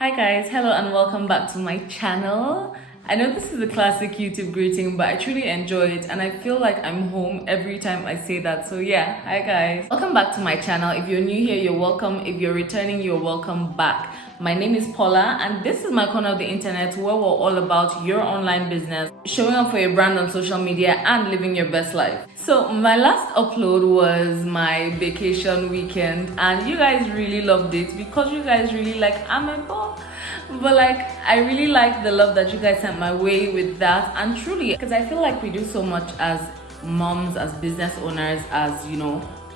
Hi guys, hello and welcome back to my channel. I know this is a classic YouTube greeting, but I truly enjoy it and I feel like I'm home every time I say that. So yeah, hi guys. Welcome back to my channel. If you're new here, you're welcome. If you're returning, you're welcome back. My name is Paula and this is my corner of the internet where we're all about your online business, showing up for your brand on social media and living your best life. So my last upload was my vacation weekend and you guys really loved it because you guys really like Amebo. But like, I really like the love that you guys sent my way with that, and truly, because I feel like we do so much as moms, as business owners, as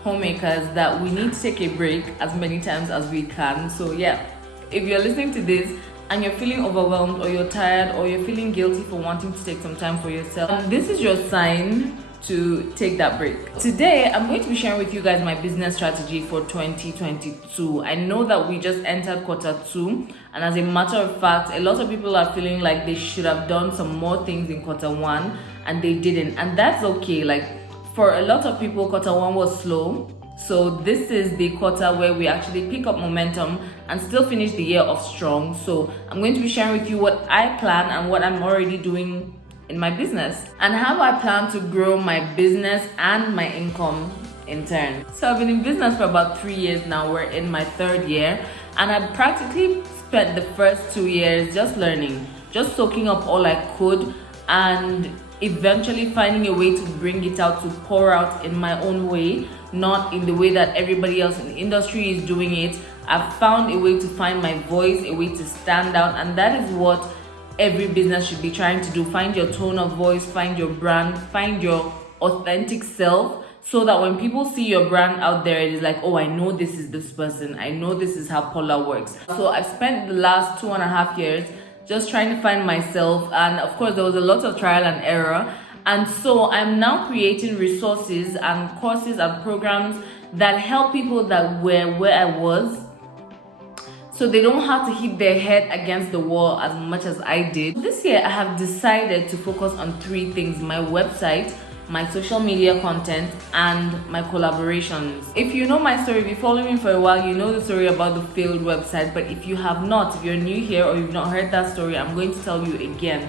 homemakers, that we need to take a break as many times as we can. So yeah, if you're listening to this and you're feeling overwhelmed or you're tired or you're feeling guilty for wanting to take some time for yourself, this is your sign to take that break. Today, I'm going to be sharing with you guys my business strategy for 2022. I know that we just entered quarter 2, and as a matter of fact, a lot of people are feeling like they should have done some more things in quarter 1 and they didn't, and that's okay. Like, for a lot of people, quarter 1 was slow. So this is the quarter where we actually pick up momentum and still finish the year off strong. So I'm going to be sharing with you what I plan and what I'm already doing in my business and how I plan to grow my business and my income in turn. So I've been in business for about 3 years now. We're in my 3rd year and I practically spent the first 2 years just learning, just soaking up all I could and eventually finding a way to bring it out, to pour out in my own way, not in the way that everybody else in the industry is doing it. I've found a way to find my voice, a way to stand out, and that is what every business should be trying to do. Find your tone of voice, find your brand, find your authentic self, so that when people see your brand out there, it is like, oh, I know this is this person, I know this is how Paula works. So I've spent the last 2.5 years just trying to find myself, and of course there was a lot of trial and error, and so I'm now creating resources and courses and programs that help people that were where I was, so they don't have to hit their head against the wall as much as I did. This year I have decided to focus on 3 things: my website, my social media content, and my collaborations. If you know my story, if you follow me for a while, you know the story about the failed website. But if you have not, if you're new here or you've not heard that story, I'm going to tell you again.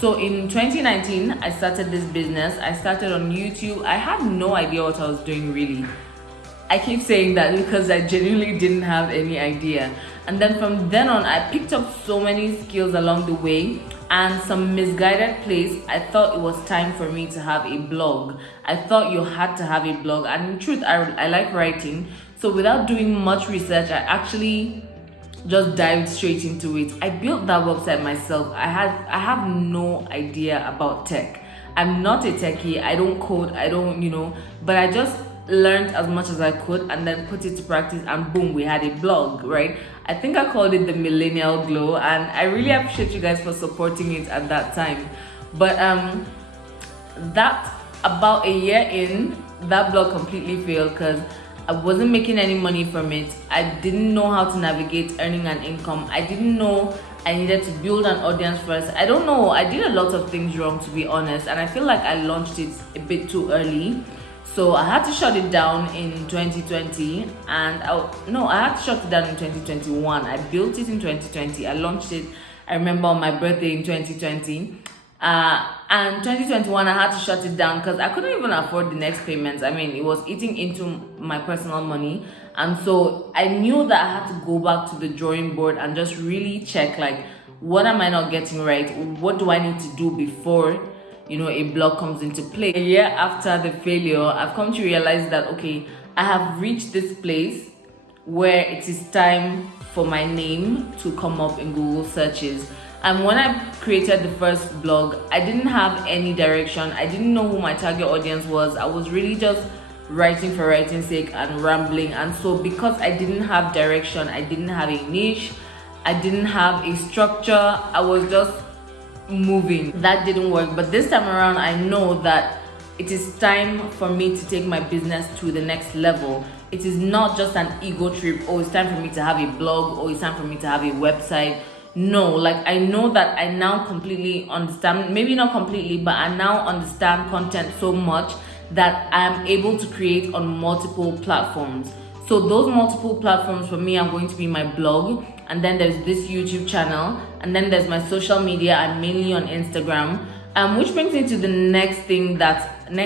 So in 2019, I started this business. I started on YouTube. I had no idea what I was doing, really. I keep saying that because I genuinely didn't have any idea. And then from then on, I picked up so many skills along the way, and some misguided place, I thought it was time for me to have a blog. I thought you had to have a blog, and in truth, I like writing. So without doing much research, I actually just dived straight into it. I built that website myself. I have no idea about tech. I'm not a techie. I don't code. I don't, but I just learned as much as I could and then put it to practice, and boom, we had a blog, right? I think I called it the Millennial Glow, and I really appreciate you guys for supporting it at that time. But that about a year in, that blog completely failed because I wasn't making any money from it. I didn't know how to navigate earning an income. I didn't know I needed to build an audience first. I don't know. I did a lot of things wrong, to be honest, and I feel like I launched it a bit too early. So I had to shut it down in 2020, and I had to shut it down in 2021. I built it in 2020. I launched it, I remember, on my birthday in 2020. And 2021, I had to shut it down because I couldn't even afford the next payments. I mean, it was eating into my personal money. And so I knew that I had to go back to the drawing board and just really check, like, what am I not getting right? What do I need to do before a blog comes into play? A year after the failure, I've come to realize that, okay, I have reached this place where it is time for my name to come up in Google searches. And when I created the first blog, I didn't have any direction. I didn't know who my target audience was. I was really just writing for writing's sake and rambling. And so because I didn't have direction, I didn't have a niche, I didn't have a structure, I was just moving. That didn't work. But this time around, I know that it is time for me to take my business to the next level. It is not just an ego trip. Oh, it's time for me to have a blog. Oh, it's time for me to have a website. No, like, I know that I now completely understand, maybe not completely, but I now understand content so much that I am able to create on multiple platforms. So those multiple platforms for me are going to be my blog, and then there's this YouTube channel, and then there's my social media. I'm mainly on Instagram. Which brings me to the next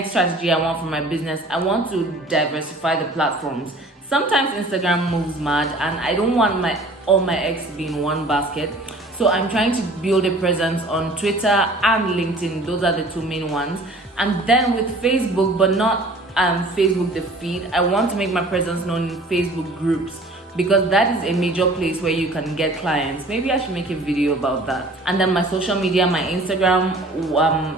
strategy I want for my business. I want to diversify the platforms. Sometimes Instagram moves mad, and I don't want all my eggs to be in one basket. So I'm trying to build a presence on Twitter and LinkedIn. Those are the two main ones. And then with Facebook, but not Facebook the feed, I want to make my presence known in Facebook groups, because that is a major place where you can get clients. Maybe I should make a video about that. And then my social media, my Instagram,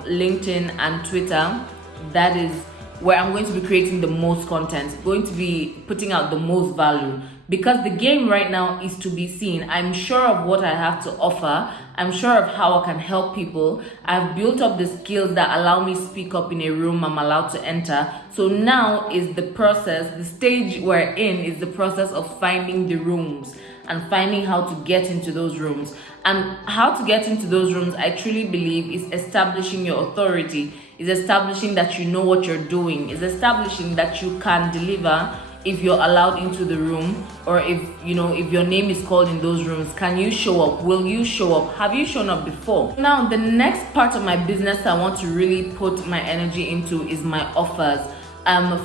LinkedIn, and Twitter, that is where I'm going to be creating the most content, going to be putting out the most value, because the game right now is to be seen. I'm sure of what I have to offer. I'm sure of how I can help people. I've built up the skills that allow me to speak up in a room I'm allowed to enter. So now is the process, the stage we're in is the process of finding the rooms and finding how to get into those rooms. And how to get into those rooms, I truly believe, is establishing your authority, is establishing that you know what you're doing, is establishing that you can deliver if you're allowed into the room, or if your name is called in those rooms. Can you show up? Will you show up? Have you shown up before? Now, the next part of my business I want to really put my energy into is my offers.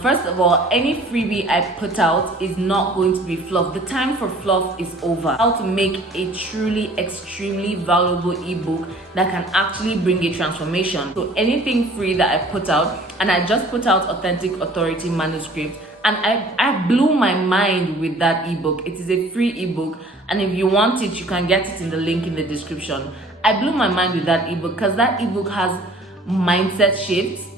First of all, any freebie I put out is not going to be fluff. The time for fluff is over. How to make a truly extremely valuable ebook that can actually bring a transformation. So anything free that I put out, and I just put out Authentic Authority Manuscript, and I blew my mind with that ebook. It is a free ebook, and if you want it, you can get it in the link in the description. I blew my mind with that ebook because that ebook has mindset shifts.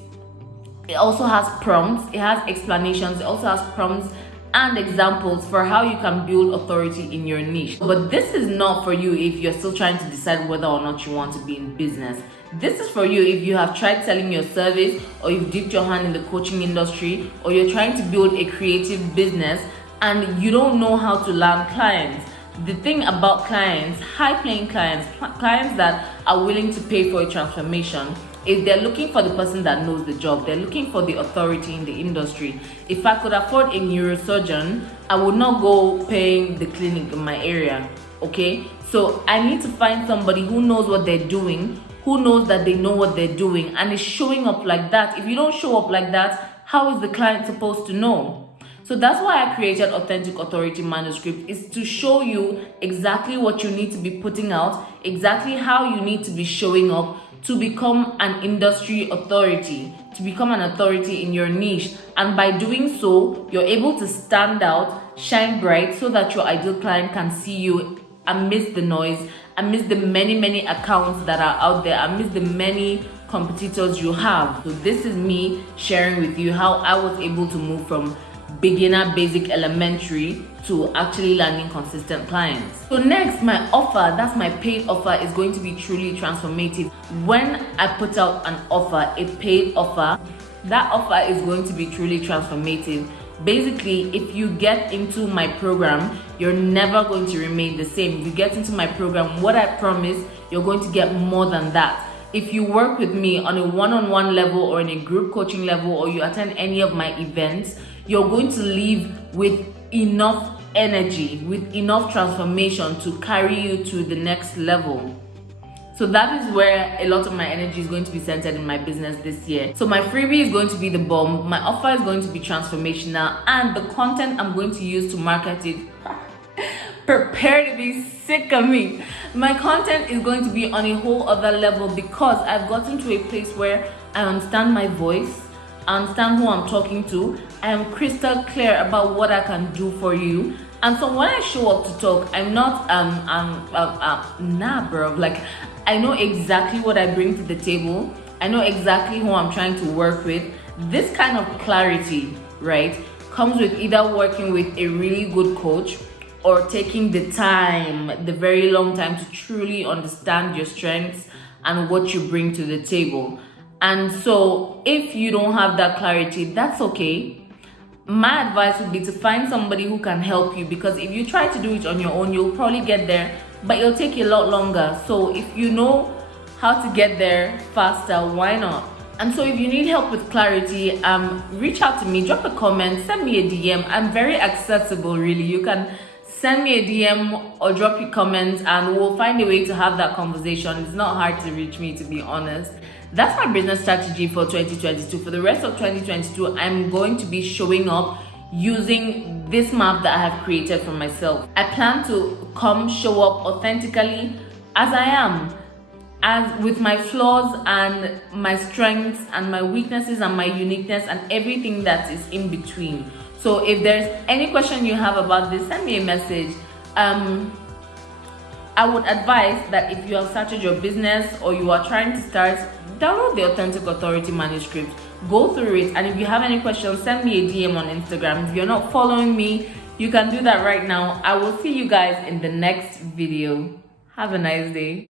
It also has prompts, it has explanations, it also has prompts and examples for how you can build authority in your niche. But this is not for you if you're still trying to decide whether or not you want to be in business. This is for you if you have tried selling your service, or you've dipped your hand in the coaching industry, or you're trying to build a creative business and you don't know how to land clients. The thing about clients, high-paying clients, clients that are willing to pay for a transformation, is they're looking for the person that knows the job. They're looking for the authority in the industry. If I could afford a neurosurgeon, I would not go paying the clinic in my area, okay? So I need to find somebody who knows what they're doing, who knows that they know what they're doing, and is showing up like that. If you don't show up like that, how is the client supposed to know? So that's why I created Authentic Authority Manuscript, is to show you exactly what you need to be putting out, exactly how you need to be showing up to become an industry authority, to become an authority in your niche. And by doing so, you're able to stand out, shine bright, so that your ideal client can see you amidst the noise, amidst the many accounts that are out there, amidst the many competitors you have. So this is me sharing with you how I was able to move from beginner, basic, elementary to actually landing consistent clients. So next, my offer, that's my paid offer, is going to be truly transformative. When I put out an offer, a paid offer, that offer is going to be truly transformative. Basically, if you get into my program, you're never going to remain the same. If you get into my program, what I promise, you're going to get more than that. If you work with me on a one-on-one level, or in a group coaching level, or you attend any of my events, you're going to leave with enough energy, with enough transformation to carry you to the next level. So that is where a lot of my energy is going to be centered in my business this year. So my freebie is going to be the bomb, my offer is going to be transformational, and the content I'm going to use to market it, prepare to be sick of me. My content is going to be on a whole other level, because I've gotten to a place where I understand my voice, I understand who I'm talking to, I am crystal clear about what I can do for you. And so when I show up to talk, I'm not nah bro, like I know exactly what I bring to the table. I know exactly who I'm trying to work with. This kind of clarity, right, comes with either working with a really good coach, or taking the time, the very long time, to truly understand your strengths and what you bring to the table. And so if you don't have that clarity, that's okay. My advice would be to find somebody who can help you, because if you try to do it on your own, you'll probably get there, but it'll take you a lot longer. So if you know how to get there faster, why not? And so if you need help with clarity, reach out to me, drop a comment, send me a DM. I'm very accessible, really. You can send me a DM or drop your comments and we'll find a way to have that conversation. It's not hard to reach me, to be honest. That's my business strategy for 2022. For the rest of 2022, I'm going to be showing up using this map that I have created for myself. I plan to come show up authentically as I am, as with my flaws and my strengths and my weaknesses and my uniqueness and everything that is in between. So if there's any question you have about this, send me a message. I would advise that if you have started your business or you are trying to start, download the Authentic Authority Manuscript, go through it, and if you have any questions, send me a DM on Instagram. If you're not following me, you can do that right now. I will see you guys in the next video. Have a nice day.